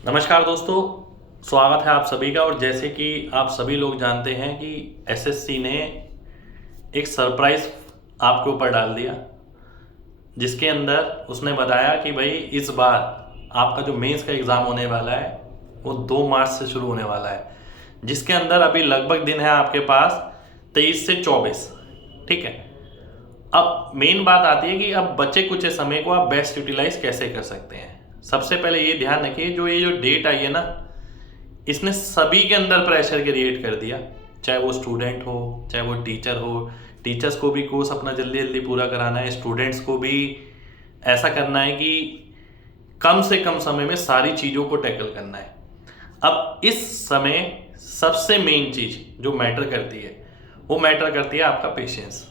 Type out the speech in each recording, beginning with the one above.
नमस्कार दोस्तों, स्वागत है आप सभी का। और जैसे कि आप सभी लोग जानते हैं कि एसएससी ने एक सरप्राइज आपके ऊपर डाल दिया, जिसके अंदर उसने बताया कि भाई इस बार आपका जो मेंस का एग्ज़ाम होने वाला है वो 2 मार्च से शुरू होने वाला है, जिसके अंदर अभी लगभग दिन है आपके पास 23 से 24। ठीक है। अब मेन बात आती है कि अब बचे कुछ समय को आप बेस्ट यूटिलाइज कैसे कर सकते हैं। सबसे पहले ये ध्यान रखिए, ये जो डेट आई है ना, इसने सभी के अंदर प्रेशर क्रिएट कर दिया, चाहे वो स्टूडेंट हो चाहे वो टीचर हो। टीचर्स को भी कोर्स अपना जल्दी जल्दी पूरा कराना है, स्टूडेंट्स को भी ऐसा करना है कि कम से कम समय में सारी चीज़ों को टैकल करना है। अब इस समय सबसे मेन चीज़ जो मैटर करती है वो मैटर करती है आपका पेशेंस,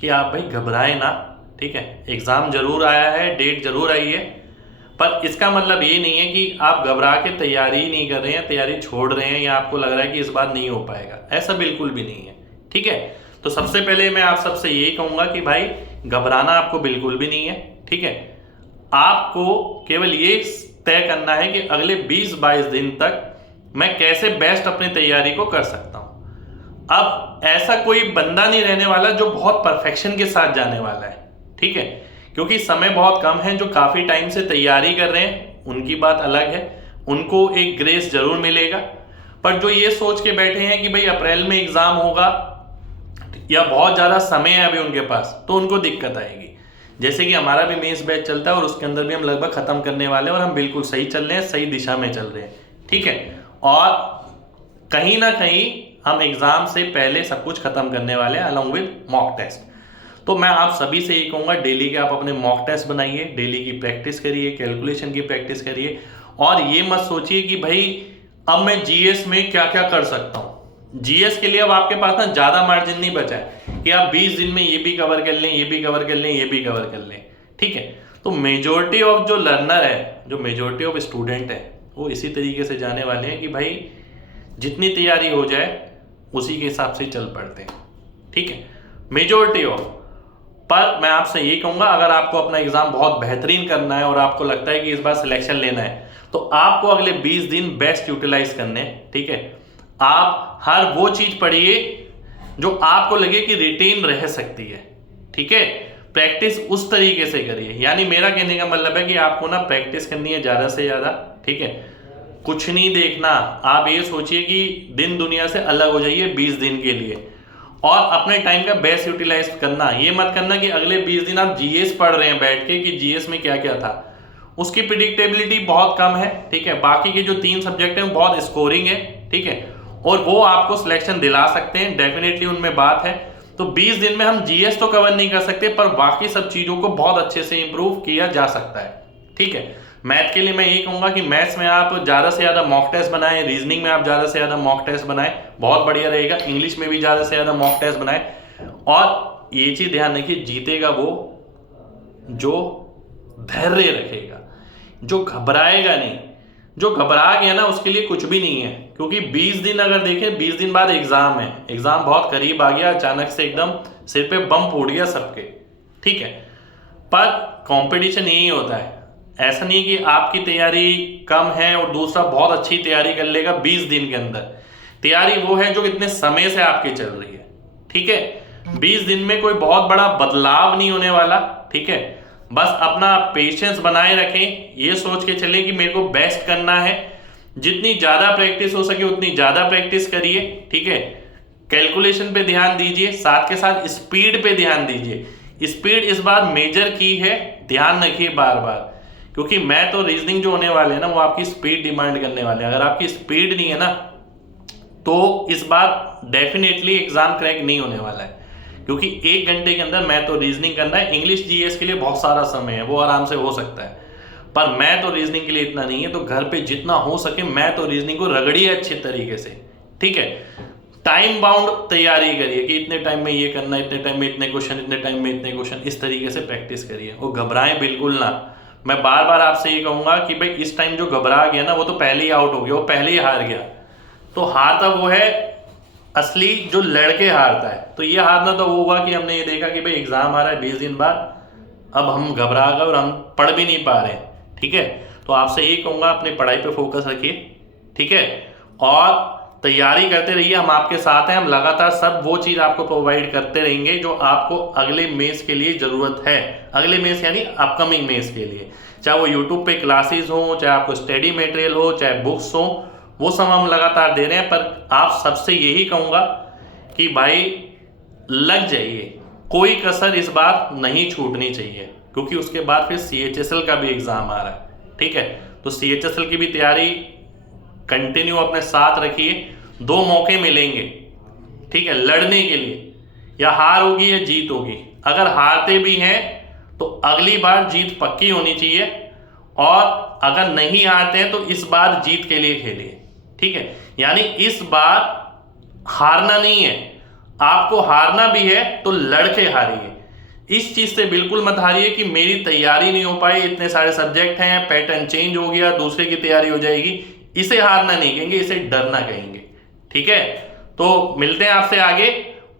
कि आप भाई घबराए ना। ठीक है, एग्ज़ाम जरूर आया है, डेट जरूर आई है, पर इसका मतलब ये नहीं है कि आप घबरा के तैयारी ही नहीं कर रहे हैं, तैयारी छोड़ रहे हैं, या आपको लग रहा है कि इस बार नहीं हो पाएगा। ऐसा बिल्कुल भी नहीं है। ठीक है, तो सबसे पहले मैं आप सबसे यही कहूँगा कि भाई घबराना आपको बिल्कुल भी नहीं है। ठीक है, आपको केवल ये तय करना है कि अगले 20-22 दिन तक मैं कैसे बेस्ट अपनी तैयारी को कर सकता हूँ। अब ऐसा कोई बंदा नहीं रहने वाला जो बहुत परफेक्शन के साथ जाने वाला है। ठीक है, क्योंकि समय बहुत कम है। जो काफ़ी टाइम से तैयारी कर रहे हैं उनकी बात अलग है, उनको एक ग्रेस जरूर मिलेगा। पर जो ये सोच के बैठे हैं कि भाई अप्रैल में एग्ज़ाम होगा या बहुत ज़्यादा समय है अभी उनके पास, तो उनको दिक्कत आएगी। जैसे कि हमारा भी मेंस बैच चलता है और उसके अंदर भी हम लगभग ख़त्म करने वाले हैं, और हम बिल्कुल सही चल रहे हैं, सही दिशा में चल रहे हैं। ठीक है, और कहीं ना कहीं हम एग्ज़ाम से पहले सब कुछ खत्म करने वाले हैं अलॉन्ग विद मॉक टेस्ट। तो मैं आप सभी से ये कहूँगा, डेली के आप अपने मॉक टेस्ट बनाइए, डेली की प्रैक्टिस करिए, कैलकुलेशन की प्रैक्टिस करिए। और ये मत सोचिए कि भाई अब मैं जीएस में क्या क्या कर सकता हूँ। जीएस के लिए अब आपके पास ना ज़्यादा मार्जिन नहीं बचा है कि आप 20 दिन में ये भी कवर कर लें, ये भी कवर कर लें, ये भी कवर कर लें। ठीक है, तो मेजोरिटी ऑफ जो लर्नर है, जो मेजोरिटी ऑफ स्टूडेंट है, वो इसी तरीके से जाने वाले हैं कि भाई जितनी तैयारी हो जाए उसी के हिसाब से चल पड़ते हैं। ठीक है, मेजोरिटी ऑफ। पर मैं आपसे ये कहूँगा, अगर आपको अपना एग्ज़ाम बहुत बेहतरीन करना है और आपको लगता है कि इस बार सिलेक्शन लेना है, तो आपको अगले 20 दिन बेस्ट यूटिलाइज करने हैं। ठीक है, आप हर वो चीज़ पढ़िए जो आपको लगे कि रिटेन रह सकती है। ठीक है, प्रैक्टिस उस तरीके से करिए। यानी मेरा कहने का मतलब है कि आपको ना प्रैक्टिस करनी है ज़्यादा से ज़्यादा। ठीक है, कुछ नहीं देखना, आप ये सोचिए कि दिन दुनिया से अलग हो जाइए 20 दिन के लिए, और अपने टाइम का बेस्ट यूटिलाइज करना। ये मत करना कि अगले 20 दिन आप जीएस पढ़ रहे हैं बैठ के कि जीएस में क्या क्या था। उसकी प्रिडिक्टेबिलिटी बहुत कम है। ठीक है, बाकी के जो 3 सब्जेक्ट हैं वो बहुत स्कोरिंग है। ठीक है, और वो आपको सिलेक्शन दिला सकते हैं, डेफिनेटली उनमें बात है। तो 20 दिन में हम जीएस तो कवर नहीं कर सकते, पर बाकी सब चीज़ों को बहुत अच्छे से इंप्रूव किया जा सकता है। ठीक है, मैथ के लिए मैं यही कहूँगा कि मैथ्स में आप ज़्यादा से ज़्यादा मॉक टेस्ट बनाएं, रीजनिंग में आप ज़्यादा से ज़्यादा मॉक टेस्ट बनाएं, बहुत बढ़िया रहेगा। इंग्लिश में भी ज़्यादा से ज़्यादा मॉक टेस्ट बनाएं। और ये चीज़ ध्यान रखिए, जीतेगा वो जो धैर्य रखेगा, जो घबराएगा नहीं। जो घबरा गया ना उसके लिए कुछ भी नहीं है, क्योंकि 20 दिन अगर देखें, 20 दिन बाद एग्ज़ाम है, एग्ज़ाम बहुत करीब आ गया, अचानक से एकदम सिर पे बम फूट गया सबके। ठीक है, पर कंपटीशन यही होता है। ऐसा नहीं कि आपकी तैयारी कम है और दूसरा बहुत अच्छी तैयारी कर लेगा 20 दिन के अंदर। तैयारी वो है जो इतने समय से आपकी चल रही है। ठीक है, 20 दिन में कोई बहुत बड़ा बदलाव नहीं होने वाला। ठीक है, बस अपना पेशेंस बनाए रखें, ये सोच के चलें कि मेरे को बेस्ट करना है। जितनी ज़्यादा प्रैक्टिस हो सके उतनी ज़्यादा प्रैक्टिस करिए। ठीक है, कैलकुलेशन पे ध्यान दीजिए, साथ के साथ स्पीड पे ध्यान दीजिए। स्पीड इस बार मेजर की है, ध्यान रखिए बार बार, क्योंकि मैथ और रीजनिंग जो होने वाले हैं ना वो आपकी स्पीड डिमांड करने वाले हैं। अगर आपकी स्पीड नहीं है ना तो इस बार डेफिनेटली एग्जाम क्रैक नहीं होने वाला है, क्योंकि 1 घंटे के अंदर मैथ और रीजनिंग करना है। इंग्लिश जीएस के लिए बहुत सारा समय है, वो आराम से हो सकता है, पर मैथ और रीजनिंग के लिए इतना नहीं है। तो घर पे जितना हो सके मैथ और रीजनिंग को रगड़िए अच्छे तरीके से। ठीक है, टाइम बाउंड तैयारी करिए कि इतने टाइम में ये करना, इतने टाइम में इतने क्वेश्चन, इतने टाइम में इतने क्वेश्चन, इस तरीके से प्रैक्टिस करिए और घबराएं बिल्कुल ना। मैं बार बार आपसे ये कहूंगा कि भाई इस टाइम जो घबरा गया ना वो तो पहले ही आउट हो गया, वो पहले ही हार गया। तो हारता वो है असली जो लड़के हारता है। तो ये हारना तो वो हुआ कि हमने ये देखा कि भाई एग्जाम आ रहा है 20 दिन बाद, अब हम घबरा गए और हम पढ़ भी नहीं पा रहे हैं। ठीक है, तो आपसे यही कहूँगा अपनी पढ़ाई पे फोकस रखिए, ठीक है, और तैयारी करते रहिए। हम आपके साथ हैं, हम लगातार सब वो चीज़ आपको प्रोवाइड करते रहेंगे जो आपको अगले मेंस के लिए ज़रूरत है। अगले मेंस यानी अपकमिंग मेंस के लिए, चाहे वो यूट्यूब पे क्लासेस हो, चाहे आपको स्टडी मटेरियल हो, चाहे बुक्स हो, वो सब हम लगातार दे रहे हैं। पर आप सबसे यही कहूँगा कि भाई लग जाइए, कोई कसर इस बार नहीं छूटनी चाहिए, क्योंकि उसके बाद फिर CHSL का भी एग्ज़ाम आ रहा है, ठीक है। तो CHSL की भी तैयारी कंटिन्यू अपने साथ रखिए। 2 मौके मिलेंगे, ठीक है, लड़ने के लिए, या हार होगी या जीत होगी। अगर हारते भी हैं तो अगली बार जीत पक्की होनी चाहिए, और अगर नहीं हारते हैं तो इस बार जीत के लिए खेलिए, ठीक है। यानी इस बार हारना नहीं है, आपको हारना भी है तो लड़के हारिए। इस चीज़ से बिल्कुल मत हारिए कि मेरी तैयारी नहीं हो पाई, इतने सारे सब्जेक्ट हैं, पैटर्न चेंज हो गया, दूसरे की तैयारी हो जाएगी। इसे हारना नहीं कहेंगे, इसे डरना कहेंगे, ठीक है। तो मिलते हैं आपसे आगे,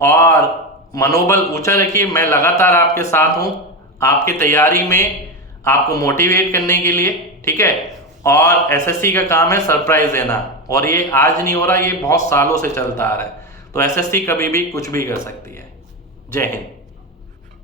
और मनोबल ऊंचा रखिए। मैं लगातार आपके साथ हूं आपकी तैयारी में, आपको मोटिवेट करने के लिए, ठीक है। और SSC का काम है सरप्राइज देना, और ये आज नहीं हो रहा, ये बहुत सालों से चलता आ रहा है। तो SSC कभी भी कुछ भी कर सकती है। जय हिंद।